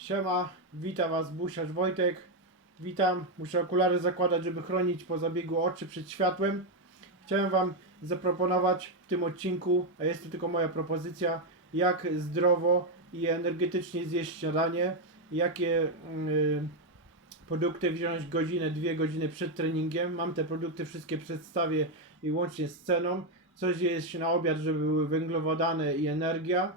Siema, witam Was Busiarz Wojtek. Witam, muszę okulary zakładać, żeby chronić po zabiegu oczy przed światłem. Chciałem Wam zaproponować w tym odcinku, a jest to tylko moja propozycja, jak zdrowo i energetycznie zjeść śniadanie, jakie y, produkty wziąć godzinę, dwie godziny przed treningiem. Mam te produkty wszystkie przedstawię i łącznie z ceną. Co zjeść na obiad, żeby były węglowodany i energia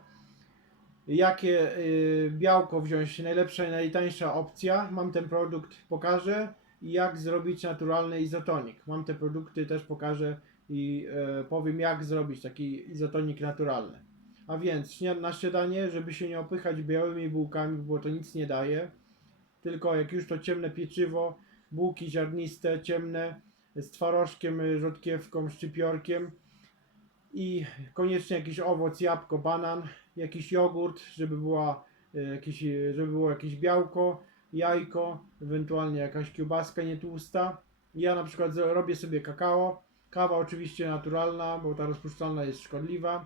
jakie y, białko wziąć, najlepsza najtańsza opcja. Mam ten produkt, pokażę i jak zrobić naturalny izotonik. Mam te produkty, też pokażę i e, powiem jak zrobić taki izotonik naturalny. A więc na śniadanie, żeby się nie opychać białymi bułkami, bo to nic nie daje. Tylko jak już to ciemne pieczywo, bułki ziarniste, ciemne, z twarożkiem, y, rzodkiewką, szczypiorkiem i koniecznie jakiś owoc, jabłko, banan, jakiś jogurt, żeby, była, e, jakiś, e, żeby było jakieś białko, jajko, ewentualnie jakaś kiełbaska nietłusta. Ja na przykład robię sobie kakao. Kawa oczywiście naturalna, bo ta rozpuszczalna jest szkodliwa.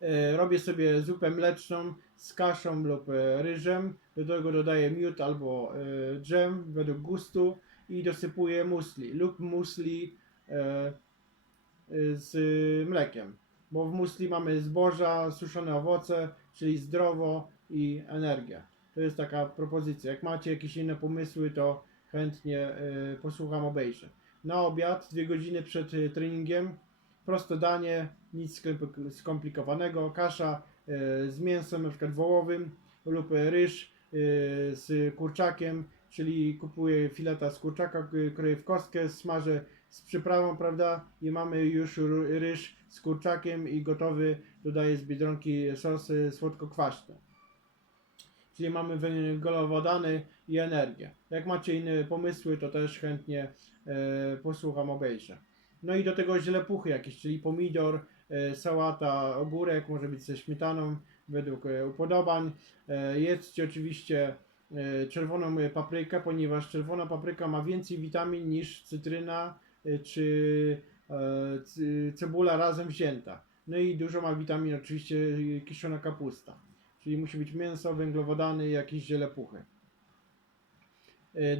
E, Robię sobie zupę mleczną z kaszą lub ryżem. Do tego dodaję miód albo dżem według gustu i dosypuję musli lub musli z mlekiem. Bo w musli mamy zboża, suszone owoce, czyli zdrowo i energia. To jest taka propozycja. Jak macie jakieś inne pomysły, to chętnie y, posłucham, obejrzę. Na obiad, dwie godziny przed y, treningiem, proste danie, nic skomplikowanego, kasza y, z mięsem, na przykład wołowym lub y, ryż y, z kurczakiem, czyli kupuję fileta z kurczaka, kroję w kostkę, smażę z przyprawą, prawda? I mamy już ryż z kurczakiem i gotowy, dodaję z Biedronki sos y, słodko-kwaśny. Czyli mamy węglowodany i energię. Jak macie inne pomysły, to też chętnie e, posłucham, obejrzę. No i do tego źlepuchy jakieś, czyli pomidor, e, sałata, ogórek, może być ze śmietaną, według e, upodobań. E, jedzcie oczywiście czerwoną e, paprykę, ponieważ czerwona papryka ma więcej witamin niż cytryna e, czy e, cebula razem wzięta. No i dużo ma witamin oczywiście kiszona kapusta. Czyli musi być mięso, węglowodany jakieś zielepuchy.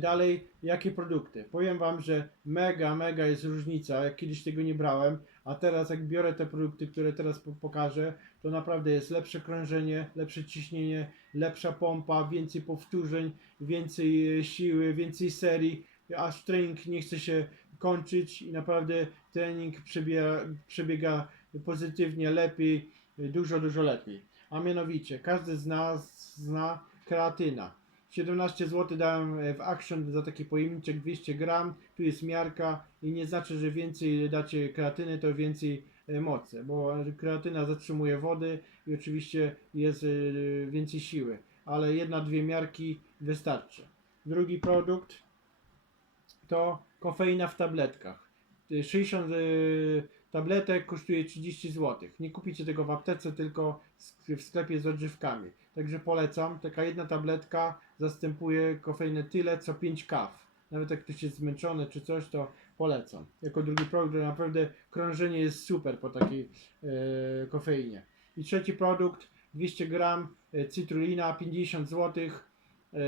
Dalej, jakie produkty? Powiem Wam, że mega, mega jest różnica. Jak kiedyś tego nie brałem, a teraz jak biorę te produkty, które teraz po- pokażę, to naprawdę jest lepsze krążenie, lepsze ciśnienie, lepsza pompa, więcej powtórzeń, więcej e, siły, więcej serii, aż trening nie chce się kończyć i naprawdę trening przebiega pozytywnie, lepiej, dużo, dużo lepiej. A mianowicie, każdy z nas zna kreatyna. 17 zł dałem e, w Action za taki pojemniczek 200 gram. Tu jest miarka i nie znaczy, że więcej dacie kreatyny, to więcej e, mocy, bo kreatyna zatrzymuje wody i oczywiście jest e, więcej siły, ale jedna, dwie miarki wystarczy. Drugi produkt to kofeina w tabletkach. Y, 60 y, tabletek kosztuje 30 zł. Nie kupicie tego w aptece, tylko w sklepie z odżywkami. Także polecam. Taka jedna tabletka zastępuje kofeinę tyle co 5 kaw. Nawet jak ktoś jest zmęczony czy coś, to polecam. Jako drugi produkt naprawdę krążenie jest super po takiej e, kofeinie. I trzeci produkt 200 gram e, cytrulina 50 zł. E,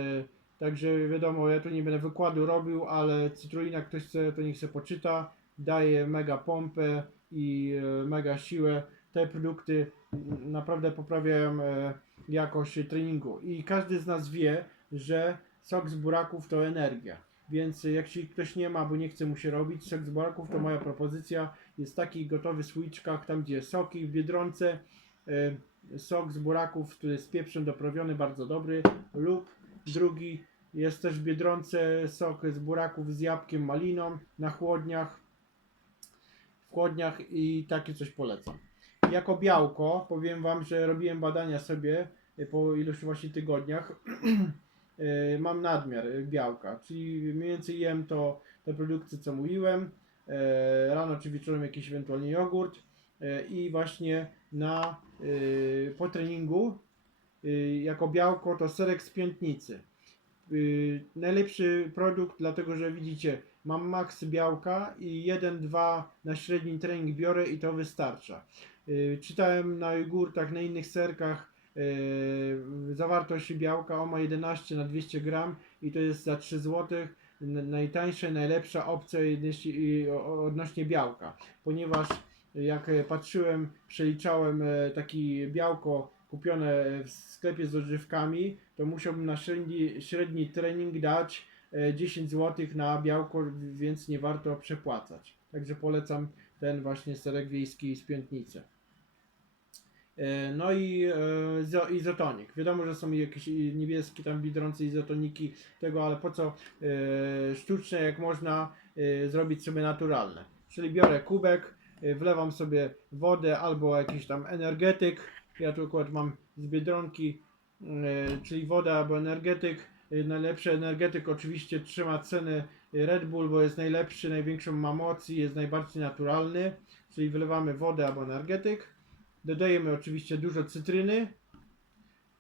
Także wiadomo, ja tu nie będę wykładu robił, ale cytrulina ktoś chce, to niech się poczyta. Daje mega pompę i e, mega siłę. Te produkty naprawdę poprawiają e, jakość treningu. I każdy z nas wie, że sok z buraków to energia. Więc się ktoś nie ma, bo nie chce mu się robić, sok z buraków to moja propozycja. Jest taki gotowy w słoiczkach, tam gdzie soki w Biedronce. E, sok z buraków, który jest pieprzem doprawiony, bardzo dobry. Lub drugi jest też w Biedronce sok z buraków z jabłkiem, maliną na chłodniach. Chłodniach i takie coś polecam. Jako białko powiem Wam, że robiłem badania sobie e, po iluś właśnie tygodniach. E, Mam nadmiar białka, czyli mniej więcej jem to te produkty, co mówiłem. E, Rano czy wieczorem jakiś ewentualnie jogurt. I właśnie na po treningu jako białko to serek z piętnicy. Najlepszy produkt, dlatego że widzicie, mam maks białka i 1-2 na średni trening biorę i to wystarcza. Yy, czytałem na jogurtach, na innych serkach, Yy, zawartość białka on ma 11 na 200 gram i to jest za 3 zł najtańsza, najlepsza opcja o- odnośnie białka, ponieważ jak e, patrzyłem, przeliczałem e, takie białko kupione w sklepie z odżywkami, to musiałbym na średni, średni trening dać 10 zł na białko, więc nie warto przepłacać. Także polecam ten właśnie serek wiejski z piętnicy. E, No i e, zo- izotonik. Wiadomo, że są jakieś niebieskie tam widrące izotoniki tego, ale po co e, sztuczne, jak można e, zrobić sobie naturalne. Czyli biorę kubek, e, wlewam sobie wodę albo jakiś tam energetyk. Ja tu akurat mam z Biedronki, e, czyli woda albo energetyk. E, Najlepszy energetyk oczywiście trzyma ceny Red Bull, bo jest najlepszy, największą ma moc i jest najbardziej naturalny. Czyli wlewamy wodę albo energetyk. Dodajemy oczywiście dużo cytryny,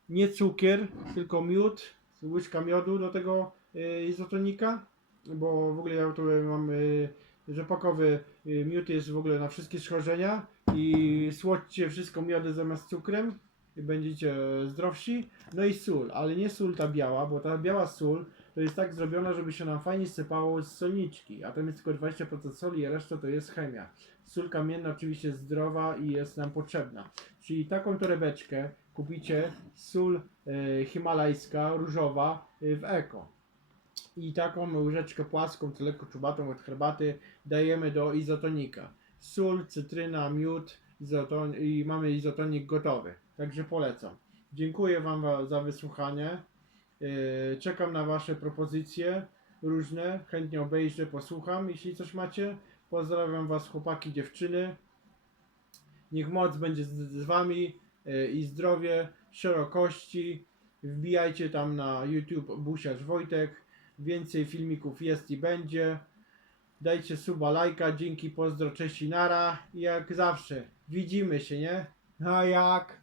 nie cukier, tylko miód, łyżka miodu do tego y, izotonika, bo w ogóle ja tu mam y, rzepakowy y, miód jest w ogóle na wszystkie schorzenia i słodźcie wszystko miodem zamiast cukrem i będziecie zdrowsi. No i sól, ale nie sól ta biała, bo ta biała sól to jest tak zrobiona, żeby się nam fajnie sypało z solniczki, a tam jest tylko 20% soli, a reszta to jest chemia. Sól kamienna oczywiście jest zdrowa i jest nam potrzebna. Czyli taką torebeczkę kupicie, sól e, himalajska, różowa e, w eko. I taką łyżeczkę płaską, czy lekko czubatą od herbaty dajemy do izotonika. Sól, cytryna, miód izoton i mamy izotonik gotowy. Także polecam. Dziękuję Wam wa- za wysłuchanie. E, Czekam na Wasze propozycje różne. Chętnie obejrzę, posłucham, jeśli coś macie. Pozdrawiam Was, chłopaki, dziewczyny. Niech moc będzie z, Wami e, i zdrowie, szerokości. Wbijajcie tam na YouTube Busiarz Wojtek. Więcej filmików jest i będzie. Dajcie suba, lajka. Dzięki, pozdro, cześć i nara. I jak zawsze, widzimy się, nie? A jak?